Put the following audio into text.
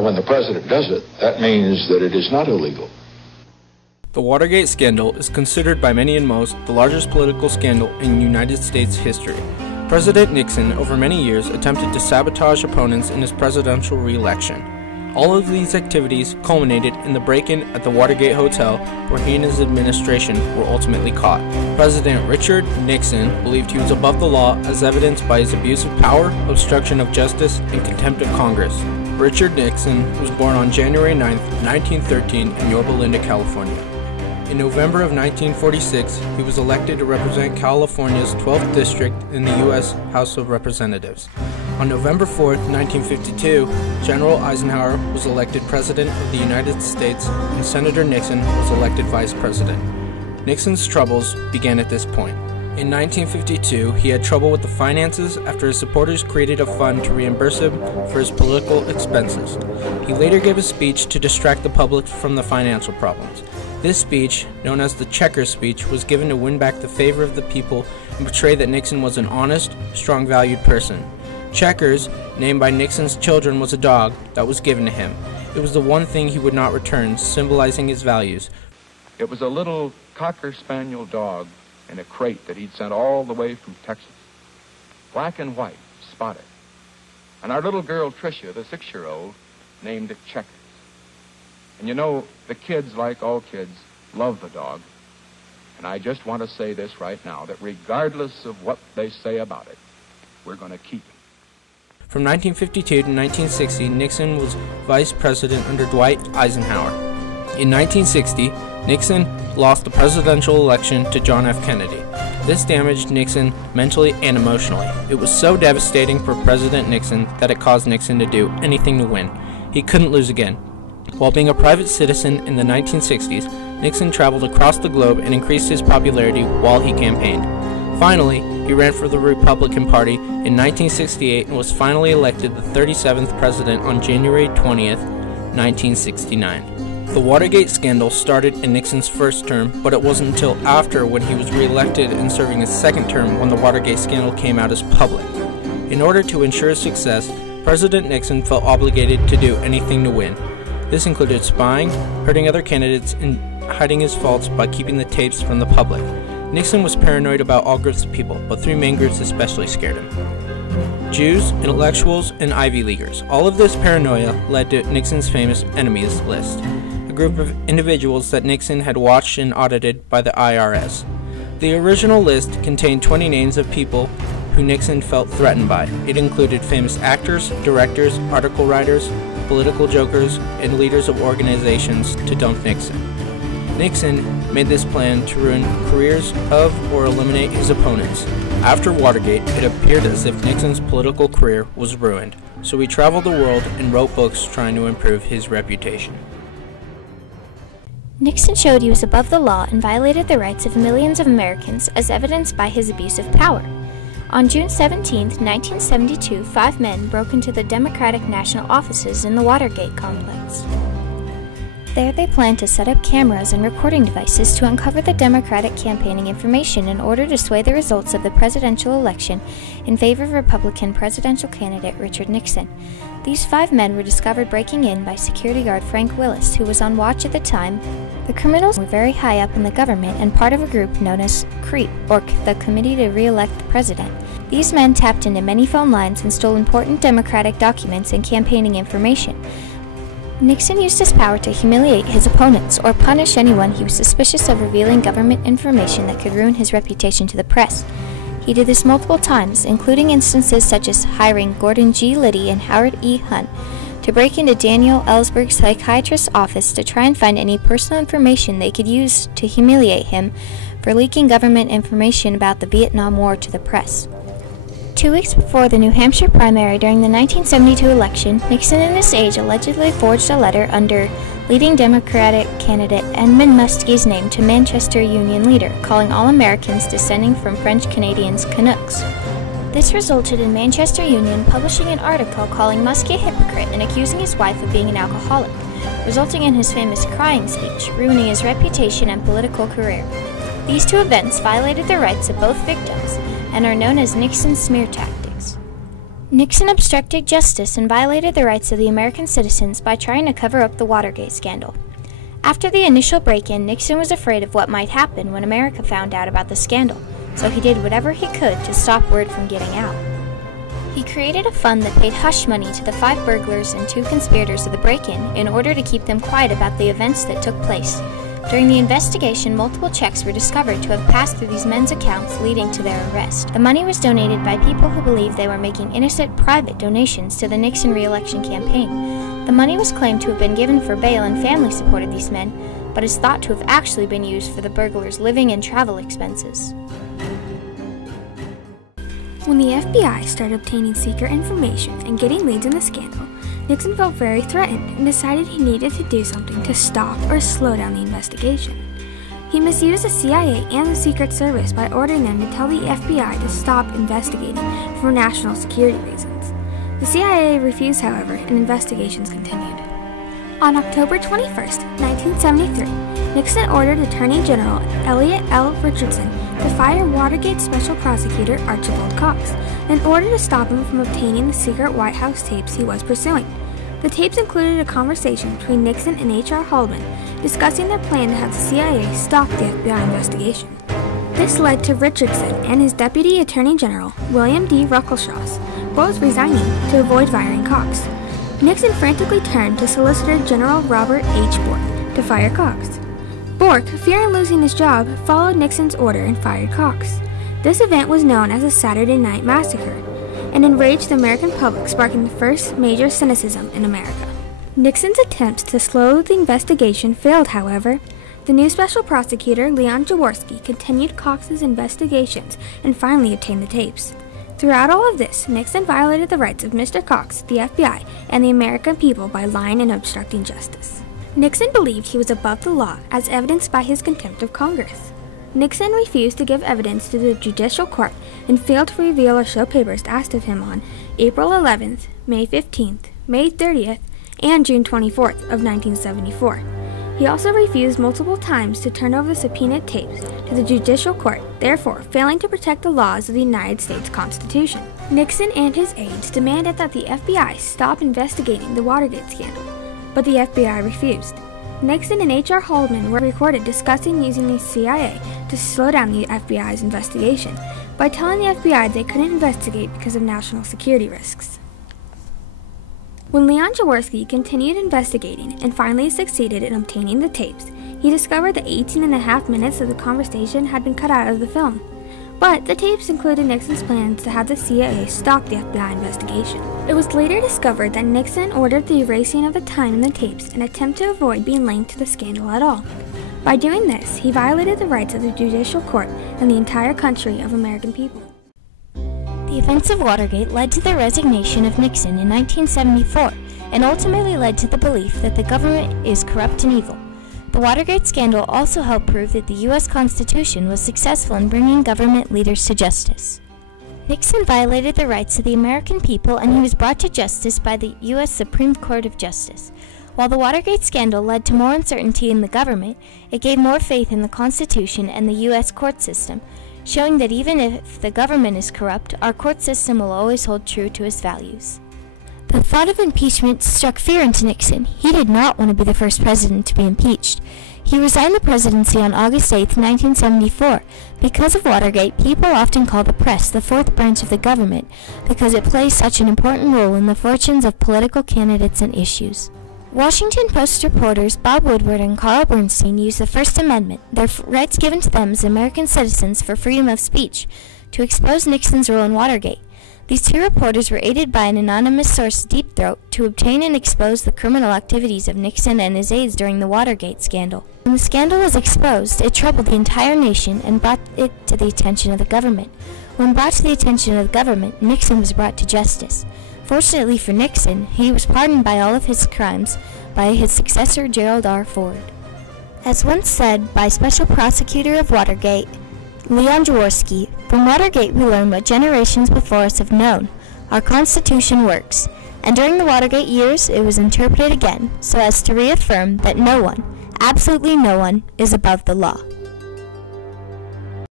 Well, when the president does it, that means that it is not illegal. The Watergate scandal is considered by many and most the largest political scandal in United States history. President Nixon, over many years, attempted to sabotage opponents in his presidential re-election. All of these activities culminated in the break-in at the Watergate Hotel, where he and his administration were ultimately caught. President Richard Nixon believed he was above the law, as evidenced by his abuse of power, obstruction of justice, and contempt of Congress. Richard Nixon was born on January 9, 1913 in Yorba Linda, California. In November of 1946, he was elected to represent California's 12th District in the U.S. House of Representatives. On November 4, 1952, General Eisenhower was elected President of the United States, and Senator Nixon was elected Vice President. Nixon's troubles began at this point. In 1952, he had trouble with the finances after his supporters created a fund to reimburse him for his political expenses. He later gave a speech to distract the public from the financial problems. This speech, known as the Checkers speech, was given to win back the favor of the people and portray that Nixon was an honest, strong-valued person. Checkers, named by Nixon's children, was a dog that was given to him. It was the one thing he would not return, symbolizing his values. It was a little Cocker Spaniel dog in a crate that he'd sent all the way from Texas. Black and white, spotted. And our little girl, Tricia, the 6-year-old, named it Checkers. And you know, the kids, like all kids, love the dog. And I just want to say this right now, that regardless of what they say about it, we're going to keep it. From 1952 to 1960, Nixon was vice president under Dwight Eisenhower. In 1960, Nixon lost the presidential election to John F. Kennedy. This damaged Nixon mentally and emotionally. It was so devastating for President Nixon that it caused Nixon to do anything to win. He couldn't lose again. While being a private citizen in the 1960s, Nixon traveled across the globe and increased his popularity while he campaigned. Finally, he ran for the Republican Party in 1968 and was finally elected the 37th president on January 20th, 1969. The Watergate scandal started in Nixon's first term, but it wasn't until after, when he was re-elected and serving his second term, when the Watergate scandal came out as public. In order to ensure success, President Nixon felt obligated to do anything to win. This included spying, hurting other candidates, and hiding his faults by keeping the tapes from the public. Nixon was paranoid about all groups of people, but three main groups especially scared him: Jews, intellectuals, and Ivy Leaguers. All of this paranoia led to Nixon's famous enemies list, a group of individuals that Nixon had watched and audited by the IRS. The original list contained 20 names of people who Nixon felt threatened by. It included famous actors, directors, article writers, political jokers, and leaders of organizations to dump Nixon. Nixon made this plan to ruin careers of or eliminate his opponents. After Watergate, it appeared as if Nixon's political career was ruined, so he traveled the world and wrote books trying to improve his reputation. Nixon showed he was above the law and violated the rights of millions of Americans, as evidenced by his abuse of power. On June 17, 1972, 5 men broke into the Democratic National offices in the Watergate complex. There they planned to set up cameras and recording devices to uncover the Democratic campaigning information in order to sway the results of the presidential election in favor of Republican presidential candidate Richard Nixon. These 5 men were discovered breaking in by security guard Frank Willis, who was on watch at the time. The criminals were very high up in the government and part of a group known as CREEP, or the Committee to Re-elect the President. These men tapped into many phone lines and stole important Democratic documents and campaigning information. Nixon used his power to humiliate his opponents or punish anyone he was suspicious of revealing government information that could ruin his reputation to the press. He did this multiple times, including instances such as hiring Gordon G. Liddy and Howard E. Hunt to break into Daniel Ellsberg's psychiatrist's office to try and find any personal information they could use to humiliate him for leaking government information about the Vietnam War to the press. 2 weeks before the New Hampshire primary during the 1972 election, Nixon and his aide allegedly forged a letter under leading Democratic candidate Edmund Muskie's name to Manchester Union leader, calling all Americans descending from French Canadians Canucks. This resulted in Manchester Union publishing an article calling Muskie a hypocrite and accusing his wife of being an alcoholic, resulting in his famous crying speech, ruining his reputation and political career. These 2 events violated the rights of both victims and are known as Nixon's smear tactics. Nixon obstructed justice and violated the rights of the American citizens by trying to cover up the Watergate scandal. After the initial break-in, Nixon was afraid of what might happen when America found out about the scandal, so he did whatever he could to stop word from getting out. He created a fund that paid hush money to the 5 burglars and 2 conspirators of the break-in in order to keep them quiet about the events that took place. During the investigation, multiple checks were discovered to have passed through these men's accounts, leading to their arrest. The money was donated by people who believed they were making innocent private donations to the Nixon re-election campaign. The money was claimed to have been given for bail and family support of these men, but is thought to have actually been used for the burglars' living and travel expenses. When the FBI started obtaining secret information and getting leads in the scandal, Nixon felt very threatened and decided he needed to do something to stop or slow down the investigation. He misused the CIA and the Secret Service by ordering them to tell the FBI to stop investigating for national security reasons. The CIA refused, however, and investigations continued. On October 21, 1973, Nixon ordered Attorney General Elliot L. Richardson to fire Watergate Special Prosecutor Archibald Cox in order to stop him from obtaining the secret White House tapes he was pursuing. The tapes included a conversation between Nixon and H.R. Haldeman discussing their plan to have the CIA stop the FBI investigation. This led to Richardson and his Deputy Attorney General, William D. Ruckelshaus, both resigning to avoid firing Cox. Nixon frantically turned to Solicitor General Robert H. Bork to fire Cox. Bork, fearing losing his job, followed Nixon's order and fired Cox. This event was known as the Saturday Night Massacre and enraged the American public, sparking the first major cynicism in America. Nixon's attempts to slow the investigation failed, however. The new special prosecutor, Leon Jaworski, continued Cox's investigations and finally obtained the tapes. Throughout all of this, Nixon violated the rights of Mr. Cox, the FBI, and the American people by lying and obstructing justice. Nixon believed he was above the law, as evidenced by his contempt of Congress. Nixon refused to give evidence to the judicial court and failed to reveal or show papers asked of him on April 11th, May 15th, May 30th, and June 24th of 1974. He also refused multiple times to turn over the subpoenaed tapes to the judicial court, therefore failing to protect the laws of the United States Constitution. Nixon and his aides demanded that the FBI stop investigating the Watergate scandal, but the FBI refused. Nixon and H.R. Haldeman were recorded discussing using the CIA to slow down the FBI's investigation by telling the FBI they couldn't investigate because of national security risks. When Leon Jaworski continued investigating and finally succeeded in obtaining the tapes, he discovered that 18.5 minutes of the conversation had been cut out of the film. But the tapes included Nixon's plans to have the CIA stop the FBI investigation. It was later discovered that Nixon ordered the erasing of the time in the tapes in an attempt to avoid being linked to the scandal at all. By doing this, he violated the rights of the judicial court and the entire country of American people. The events of Watergate led to the resignation of Nixon in 1974 and ultimately led to the belief that the government is corrupt and evil. The Watergate scandal also helped prove that the U.S. Constitution was successful in bringing government leaders to justice. Nixon violated the rights of the American people, and he was brought to justice by the U.S. Supreme Court of Justice. While the Watergate scandal led to more uncertainty in the government, it gave more faith in the Constitution and the U.S. court system, showing that even if the government is corrupt, our court system will always hold true to its values. The thought of impeachment struck fear into Nixon. He did not want to be the first president to be impeached. He resigned the presidency on August 8, 1974. Because of Watergate, people often call the press the fourth branch of the government because it plays such an important role in the fortunes of political candidates and issues. Washington Post reporters Bob Woodward and Carl Bernstein used the First Amendment, their rights given to them as American citizens for freedom of speech, to expose Nixon's role in Watergate. These two reporters were aided by an anonymous source, Deep Throat, to obtain and expose the criminal activities of Nixon and his aides during the Watergate scandal. When the scandal was exposed, it troubled the entire nation and brought it to the attention of the government. When brought to the attention of the government, Nixon was brought to justice. Fortunately for Nixon, he was pardoned by all of his crimes by his successor, Gerald R. Ford. As once said by Special Prosecutor of Watergate, Leon Jaworski, from Watergate we learn what generations before us have known. Our Constitution works, and during the Watergate years it was interpreted again so as to reaffirm that no one, absolutely no one, is above the law.